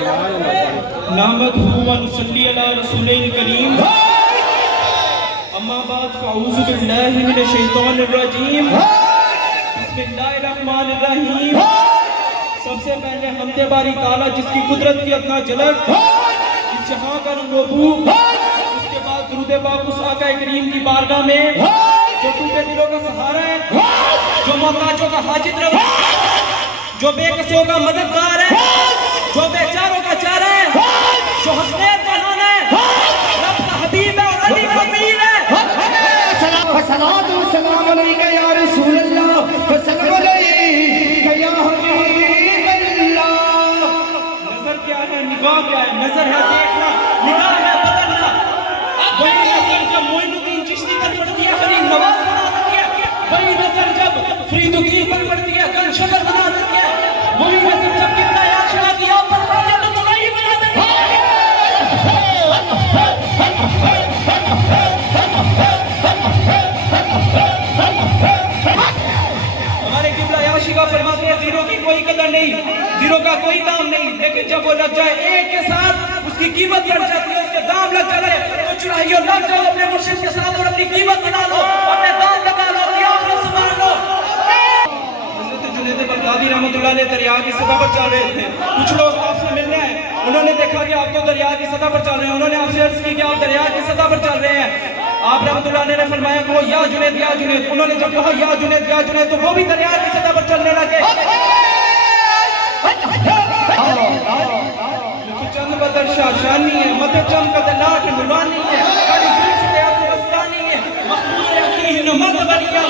نحمدہ و نصلی علی رسول کریم اما بعد فاعوذ باللہ من الشیطان الرجیم بسم اللہ الرحمن الرحیم سب سے پہلے حمد باری تعالیٰ جس کی قدرت کی ادنا جھلک اس جہاں کا ربو اس کے بعد درود پاک اس آقا کریم کی بارگاہ میں جو ٹوٹے دلوں کا سہارا ہے جو محتاجوں کا حاجت روا جو بے کسوں کا مددگار ہے جو بیچاروں کا چارہ ہے جو حسنین کا نام ہے رب کا حبیب ہے اور علی کا امیر ہے الصلاۃ والسلام علیک یا رسول اللہ والسلام علیک یا حبیب اللہ۔ نظر کیا ہے نگاہ کیا ہے؟ نظر ہے دیکھنا، نگاہ ہے بدلنا۔ وہی نظر جب معین الدین چشتی پر پڑتی ہے فرید نواز بنا دیتی ہے، وہی نظر جب فرید الدین پر پڑتی ہے گن شکر بنا دیتی ہے، وہی نظر جب کتنا یاشنا دیا پر پڑتی ہے تو تباہی بنا دیتی ہے۔ ہمارے قبلہ یاشیگا فرماتے ہیں زیرو کی کوئی قدر نہیں، زیرو کا کوئی دام نہیں، لیکن جب وہ لگ جائے ایک کے ساتھ اس کی قیمت بڑھ جاتی ہے، اس کے دام لگ جاتے ہیں تو چڑھائیو لگ جاؤ اپنے مرشد کے ساتھ اور اپنی قیمت بنا لو، اپنے دام لگا لو، اپنی آخرت سنبھال لو۔ حضرت جنید بغدادی رحمۃ اللہ علیہ دریا کی سطح پر چل رہے تھے، کچھ لوگ آپ سے مل رہے ہیں، انہوں نے دیکھا کہ آپ تو دریا کی سطح پر چل رہے ہیں، انہوں نے آپ سے عرض کی کہ آپ دریا کی سطح پر چل رہے ہیں۔ آپ رحمۃ اللہ علیہ نے فرمایا کہ یا جنید یا جنید، انہوں نے جب کہا یا جنید یا جنید تو وہ بھی دریا کی سطح پر چلنے لگے۔ چند بدر شاشانی ہے، مد چند قد لاٹ نورانی ہے، کڑی زلف سے آپ وستانی ہے، مخمور عقیہ نمد بلیا